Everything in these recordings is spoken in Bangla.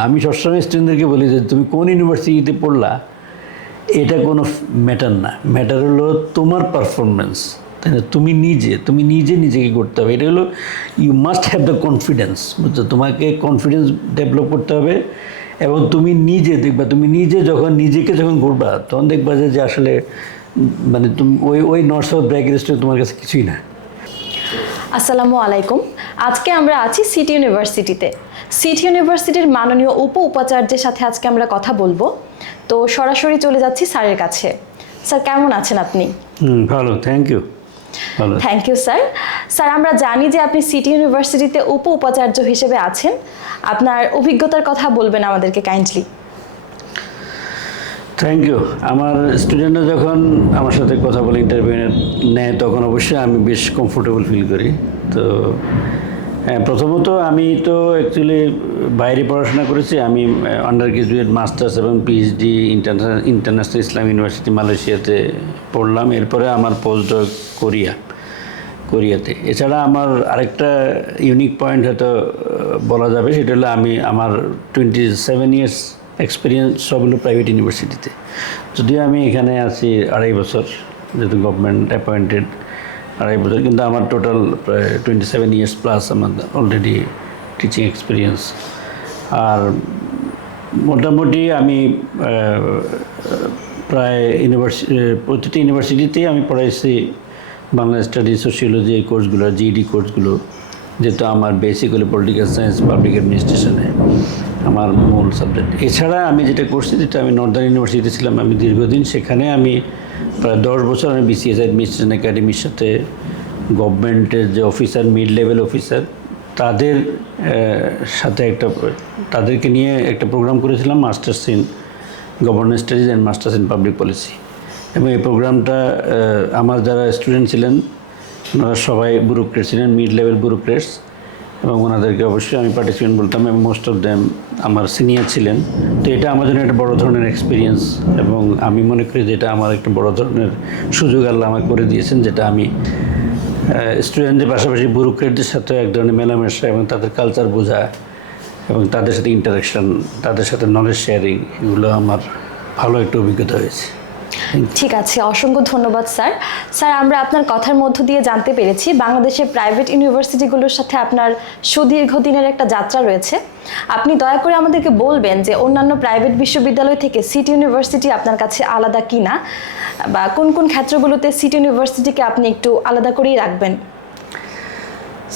আমি সবসময় স্টুডেন্টদেরকে বলি যে, তুমি কোন ইউনিভার্সিটিতে পড়লা? এটা কোনো ম্যাটার না। ম্যাটার হলো তোমার পারফরমেন্স তাই না? তুমি নিজে তুমি নিজে নিজেকে করতে হবে। এটা হলো you must have the confidence বুঝছ? তোমাকে কনফিডেন্স ডেভেলপ করতে হবে এবং তুমি নিজে দেখবা, তুমি নিজে যখন নিজেকে যখন করবা তখন দেখবা যে যে আসলে মানে তুমি, ওই ওই নর্থ সাউথ ব্র্যাক রেস্টুরেন্ট তোমার কাছে কিছুই না। আসসালামু আলাইকুম। আজকে আমরা আছি সিটি ইউনিভার্সিটিতে সিটি ইউনিভার্সিটির মাননীয় উপ উপাচার্যের সাথে আজকে আমরা কথা বলব। তো সরাসরি চলে যাচ্ছি স্যারের কাছে। স্যার কেমন আছেন আপনি? হুম ভালো thank you thank you sir sir আমরা জানি যে আপনি সিটি ইউনিভার্সিটিতে উপ উপাচার্য হিসেবে আছেন। আপনার অভিজ্ঞতার কথা বলবেন আমাদেরকে কাইন্ডলি থ্যাংক ইউ আমার স্টুডেন্টরা যখন আমার সাথে কথা বলে ইন্টারভিউ নেয় তখন অবশ্যই আমি বেশ কমফোর্টেবল ফিল করি। তো হ্যাঁ প্রথমত আমি তো অ্যাকচুয়ালি বাইরে পড়াশোনা করেছি। আমি আন্ডার গ্রাজুয়েট মাস্টার্স এবং PhD international international Islam university মালয়েশিয়াতে পড়লাম। এরপরে আমার পোস্ট কোরিয়া, কোরিয়াতে। এছাড়া আমার আরেকটা ইউনিক পয়েন্ট হয়তো বলা যাবে, সেটা হলো আমি আমার টোয়েন্টি সেভেন ইয়ার্স এক্সপিরিয়েন্স সবগুলো প্রাইভেট ইউনিভার্সিটিতে যদিও আমি এখানে আছি আড়াই বছর, যেহেতু গভর্নমেন্ট অ্যাপয়েন্টেড আড়াই বছর, কিন্তু আমার টোটাল প্রায় টোয়েন্টি সেভেন ইয়ার্স প্লাস আমার অলরেডি টিচিং এক্সপিরিয়েন্স আর মোটামুটি আমি প্রায় ইউনিভার্সিটি প্রতিটি ইউনিভার্সিটিতেই আমি পড়াইছি বাংলা স্টাডি সোশিওলজি এই কোর্সগুলো জিডি কোর্সগুলো যেহেতু আমার বেসিক হলো পলিটিক্যাল সায়েন্স পাবলিক অ্যাডমিনিস্ট্রেশনে আমার মূল সাবজেক্ট এছাড়া আমি যেটা করছি, যেটা আমি নর্দার্ন ইউনিভার্সিটিতে ছিলাম, আমি দীর্ঘদিন সেখানে আমি প্রায় দশ বছর আমি বিসিএস অ্যাডমিনিস্ট্রেশন একাডেমির সাথে গভর্নমেন্টের যে অফিসার মিড লেভেল অফিসার তাদের সাথে একটা, তাদেরকে নিয়ে একটা প্রোগ্রাম করেছিলাম masters in governance studies and masters in public policy এবং এই প্রোগ্রামটা আমার যারা স্টুডেন্ট ছিলেন, ওনারা সবাই ব্যুরোক্রেট ছিলেন মিড লেভেল ব্যুরোক্রেটস এবং ওনাদেরকে অবশ্যই আমি পার্টিসিপেন্ট বলতাম এবং মোস্ট অফ দ্যাম আমার সিনিয়র ছিলেন। তো এটা আমার জন্য একটা বড় ধরনের এক্সপিরিয়েন্স এবং আমি মনে করি যে এটা আমার একটা বড় ধরনের সুযোগ আল্লাহ আমাকে করে দিয়েছেন, যেটা আমি স্টুডেন্টদের পাশাপাশি ব্যুরোক্রেটদের সাথে এক ধরনের মেলামেশা এবং তাদের কালচার বোঝা এবং তাদের সাথে ইন্টারাকশন তাদের সাথে নলেজ শেয়ারিং এগুলো আমার ভালো একটা অভিজ্ঞতা হয়েছে। ঠিক আছে, অসংখ্য ধন্যবাদ, স্যার। স্যার, আমরা আপনার কথার মধ্য দিয়ে জানতে পেরেছি। বাংলাদেশের প্রাইভেট ইউনিভার্সিটিগুলোর সাথে আপনার সুদীর্ঘ দিনের একটা যাত্রা রয়েছে। আপনি দয়া করে আমাদেরকে বলবেন যে অন্যান্য প্রাইভেট বিশ্ববিদ্যালয় থেকে সিটি ইউনিভার্সিটি আপনার কাছে আলাদা কিনা, বা কোন কোন ক্ষেত্রগুলোতে সিটি ইউনিভার্সিটিকে আপনি একটু আলাদা করেই রাখবেন?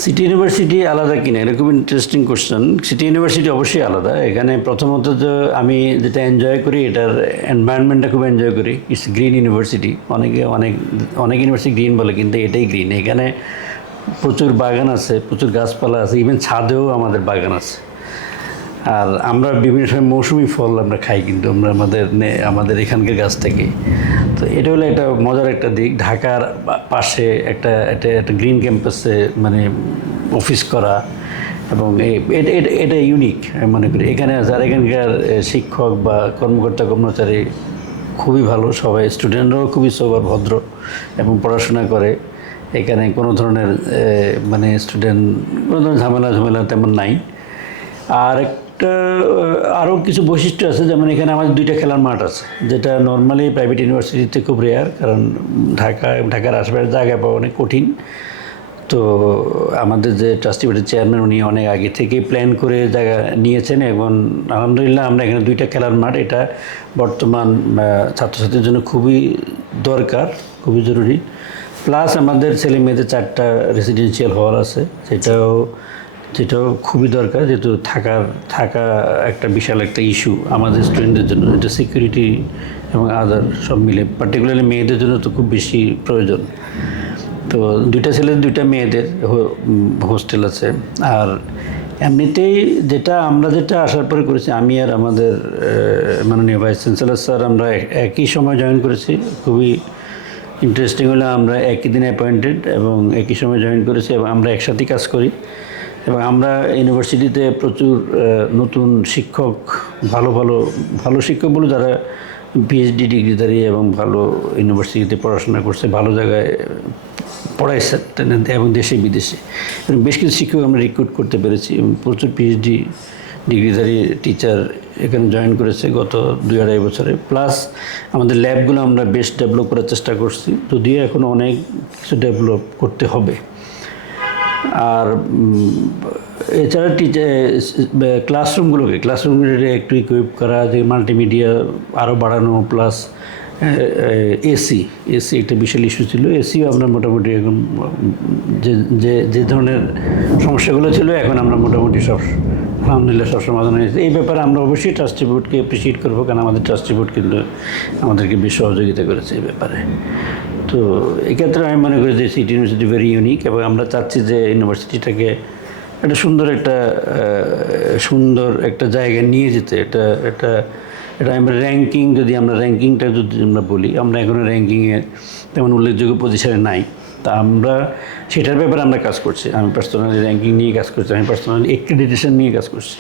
সিটি ইউনিভার্সিটি আলাদা কিনা, এটা খুব ইন্টারেস্টিং কোশ্চেন সিটি ইউনিভার্সিটি অবশ্যই আলাদা। এখানে প্রথমত তো আমি যেটা এনজয় করি, এটার এনভায়রনমেন্টটা খুব এনজয় করি। ইটস গ্রিন ইউনিভার্সিটি অনেকে অনেক অনেক ইউনিভার্সিটি গ্রিন বলে, কিন্তু এটাই গ্রিন এখানে প্রচুর বাগান আছে, প্রচুর গাছপালা আছে ইভেন ছাদেও আমাদের বাগান আছে। আর আমরা বিভিন্ন সময় মৌসুমি ফল আমরা খাই, কিন্তু আমরা আমাদের আমাদের এখানকার গাছ থেকে। তো এটা হলো একটা মজার একটা দিক। ঢাকার পাশে একটা একটা একটা গ্রিন ক্যাম্পাসে মানে অফিস করা এবং এটা ইউনিক আমি মনে করি। এখানে আর এখানকার শিক্ষক বা কর্মকর্তা, কর্মচারী খুবই ভালো, সবাই স্টুডেন্টরাও খুবই সবার ভদ্র এবং পড়াশোনা করে। এখানে কোনো ধরনের মানে স্টুডেন্ট কোনো ধরনের ঝামেলা ঝামেলা তেমন নাই। আর একটা আরও কিছু বৈশিষ্ট্য আছে, যেমন এখানে আমাদের দুইটা খেলার মাঠ আছে, যেটা নর্মালি প্রাইভেট ইউনিভার্সিটিতে খুব রেয়ার কারণ ঢাকা, ঢাকার আশেপাশে জায়গা পাওয়া অনেক কঠিন। তো আমাদের যে ট্রাস্টি বোর্ডের চেয়ারম্যান উনি অনেক আগে থেকেই প্ল্যান করে জায়গা নিয়েছেন এবং আলহামদুলিল্লাহ আমরা এখানে দুইটা খেলার মাঠ, এটা বর্তমান ছাত্রছাত্রীর জন্য খুবই দরকার, খুবই জরুরি। প্লাস আমাদের ছেলে মেয়েদের চারটা রেসিডেন্সিয়াল হল আছে, সেটাও যেটাও খুবই দরকার, যেহেতু থাকার থাকা একটা বিশাল একটা ইস্যু আমাদের স্টুডেন্টদের জন্য এটা সিকিউরিটি এবং আদার সব মিলে। পার্টিকুলারলি মেয়েদের জন্য তো খুব বেশি প্রয়োজন। তো দুইটা ছেলেদের দুইটা মেয়েদের হোস্টেল আছে। আর এমনিতেই যেটা, আমরা যেটা আসার পরে করেছি, আমি আর আমাদের মাননীয় ভাইস চ্যান্সেলর স্যার আমরা একই সময় জয়েন করেছি। খুবই ইন্টারেস্টিং হলো, আমরা একই দিনে অ্যাপয়েন্টেড এবং একই সময় জয়েন করেছি এবং আমরা একসাথেই কাজ করি। এবং আমরা ইউনিভার্সিটিতে প্রচুর নতুন শিক্ষক, ভালো ভালো ভালো শিক্ষক বলে যারা পিএইচডি ডিগ্রিধারী এবং ভালো ইউনিভার্সিটিতে পড়াশোনা করছে, ভালো জায়গায় পড়াইছে এবং দেশে, বিদেশে। এবং বেশ কিছু শিক্ষক আমরা রিক্রুট করতে পেরেছি। প্রচুর পিএইচডি ডিগ্রিধারী টিচার এখানে জয়েন করেছে গত দুই আড়াই বছরে। প্লাস আমাদের ল্যাবগুলো আমরা বেশ ডেভেলপ করার চেষ্টা করছি। যদিও এখন অনেক কিছু ডেভেলপ করতে হবে। আর এছাড়া টিচার ক্লাসরুমগুলোকে ক্লাসরুমগুলোকে একটু ইকুইপ করা, যে মাল্টিমিডিয়া আরও বাড়ানো প্লাস এসি এসি একটা বিশাল ইস্যু ছিল। এসিও আমরা মোটামুটি এখন, যে যে যে ধরনের সমস্যাগুলো ছিল, এখন আমরা মোটামুটি সব আলহামদুলিল্লাহ সব সমাধান হয়েছে এই ব্যাপারে আমরা অবশ্যই ট্রাস্টি বোর্ডকে অ্যাপ্রিসিয়েট করব, কারণ আমাদের ট্রাস্টি বোর্ড কিন্তু আমাদেরকে বেশ সহযোগিতা করেছে এই ব্যাপারে। তো এক্ষেত্রে আমি মনে করি যে সিটি ইউনিভার্সিটি ভেরি ইউনিক এবং আমরা চাচ্ছি যে ইউনিভার্সিটিটাকে একটা সুন্দর একটা সুন্দর একটা জায়গায় নিয়ে যেতে। এটা এটা এটা আমরা র্যাঙ্কিং যদি আমরা র্যাঙ্কিংটা যদি আমরা বলি, আমরা এখনও র্যাঙ্কিংয়ে তেমন উল্লেখযোগ্য পজিশনে নাই। তা আমরা সেটার ব্যাপারে আমরা কাজ করছি। আমি পার্সোনালি র্যাঙ্কিং নিয়ে কাজ করছি, আমি পার্সোনালি এক্রিডিটেশন নিয়ে কাজ করছি।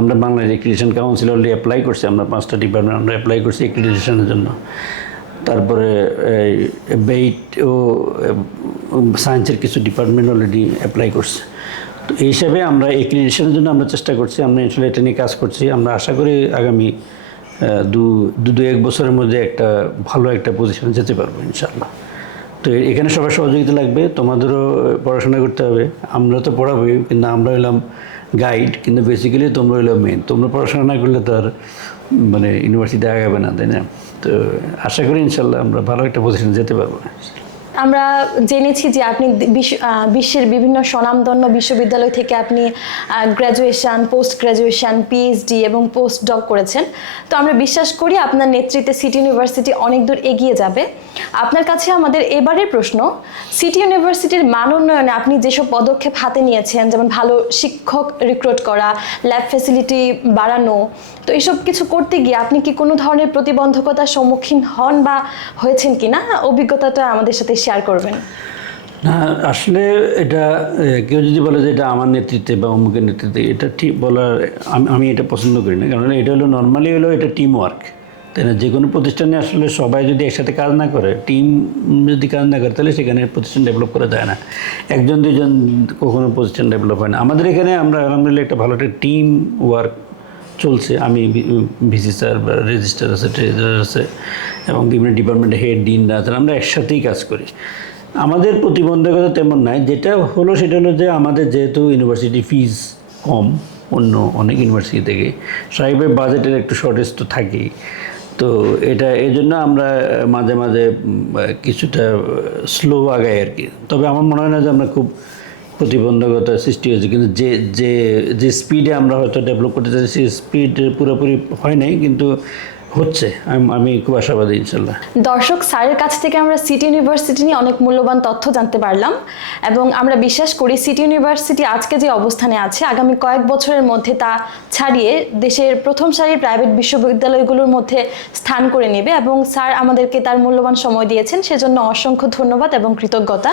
আমরা Bangladesh accreditation council already apply করছি, আমরা পাঁচটা ডিপার্টমেন্ট আমরা অ্যাপ্লাই করছি এক্রিডিটেশনের জন্য। তারপরে এই বেইট ও সায়েন্সের কিছু ডিপার্টমেন্ট অলরেডি অ্যাপ্লাই করছে। তো এই হিসাবে আমরা এক্রিডিটেশনের জন্য আমরা চেষ্টা করছি, আমরা আসলে এটা নিয়ে কাজ করছি। আমরা আশা করি আগামী দু দু দু এক বছরের মধ্যে একটা ভালো একটা পজিশনে যেতে পারব ইনশাল্লাহ তো এখানে সবার সহযোগিতা লাগবে, তোমাদেরও পড়াশোনা করতে হবে। আমরা তো পড়াবোই, কিন্তু আমরা হলাম গাইড কিন্তু বেসিক্যালি তোমরা হলো মেন তোমরা পড়াশোনা না করলে তো আর মানে ইউনিভার্সিটি আগাবে না, তাই না? তো আশা করি ইনশাল্লাহ আমরা ভালো একটা পজিশনে যেতে পারব। আমরা জেনেছি যে আপনি বিশ্ব- বিশ্বের বিভিন্ন স্বনামধন্য বিশ্ববিদ্যালয় থেকে আপনি গ্র্যাজুয়েশন পোস্ট গ্র্যাজুয়েশন পিএইচডি এবং পোস্ট ডক করেছেন। তো আমরা বিশ্বাস করি আপনার নেতৃত্বে সিটি ইউনিভার্সিটি অনেক দূর এগিয়ে যাবে। আপনার কাছে আমাদের এবারের প্রশ্ন সিটি ইউনিভার্সিটির মান উন্নয়নে আপনি যেসব পদক্ষেপ হাতে নিয়েছেন, যেমন ভালো শিক্ষক রিক্রুট করা ল্যাব ফ্যাসিলিটি বাড়ানো, তো এসব কিছু করতে গিয়ে আপনি কি কোনো ধরনের প্রতিবন্ধকতার সম্মুখীন হন বা হয়েছেন কি না অভিজ্ঞতাটা আমাদের সাথে শেয়ার করবেন? না, আসলে এটা কেউ যদি বলে যে এটা আমার নেতৃত্বে বা অমুকের নেতৃত্বে, এটা ঠিক বলার, আমি এটা পছন্দ করি না। কারণ এটা হলো নর্মালি হলো এটা টিম ওয়ার্ক তাই না? যে কোনো প্রতিষ্ঠানে আসলে সবাই যদি একসাথে কাজ না করে টিম যদি কাজ না করে, তাহলে সেখানে প্রতিষ্ঠান ডেভেলপ করা যায় না। একজন দুজন কখনো প্রতিষ্ঠান ডেভেলপ হয় না। আমাদের এখানে আমরা আলহামদুলিল্লাহ একটা ভালো একটা টিম ওয়ার্ক চলছে। আমি ভিসি স্যার বা রেজিস্টার আছে ট্রেজার আছে এবং বিভিন্ন ডিপার্টমেন্টে হেড ডিনরা আছেন আমরা একসাথেই কাজ করি। আমাদের প্রতিবন্ধকতা তেমন নাই। যেটা হলো সেটা হলো যে আমাদের যেহেতু ইউনিভার্সিটি ফিজ কম, অন্য অনেক ইউনিভার্সিটি থেকে সাহেবের বাজেটের একটু শর্টেজ তো থাকেই। তো এটা এই জন্য আমরা মাঝে মাঝে কিছুটা স্লো আগাই আর কি। তবে আমার মনে হয় না যে আমরা খুব প্রতিবন্ধকতা সৃষ্টি হয়েছে, কিন্তু যে যে যে স্পিডে আমরা হয়তো ডেভেলপ করতে চাইছি, সেই স্পিড পুরোপুরি হয় নাই, কিন্তু হচ্ছে। আমি খুব আশাবাদী ইনশাল্লাহ দর্শক, স্যারের কাছ থেকে আমরা সিটি ইউনিভার্সিটি নিয়ে অনেক মূল্যবান তথ্য জানতে পারলাম এবং আমরা বিশ্বাস করি সিটি ইউনিভার্সিটি আজকে যে অবস্থানে আছে, আগামী কয়েক বছরের মধ্যে তা ছাড়িয়ে দেশের প্রথম সারির প্রাইভেট বিশ্ববিদ্যালয়গুলোর মধ্যে স্থান করে নেবে এবং স্যার আমাদেরকে তার মূল্যবান সময় দিয়েছেন, সেজন্য অসংখ্য ধন্যবাদ এবং কৃতজ্ঞতা।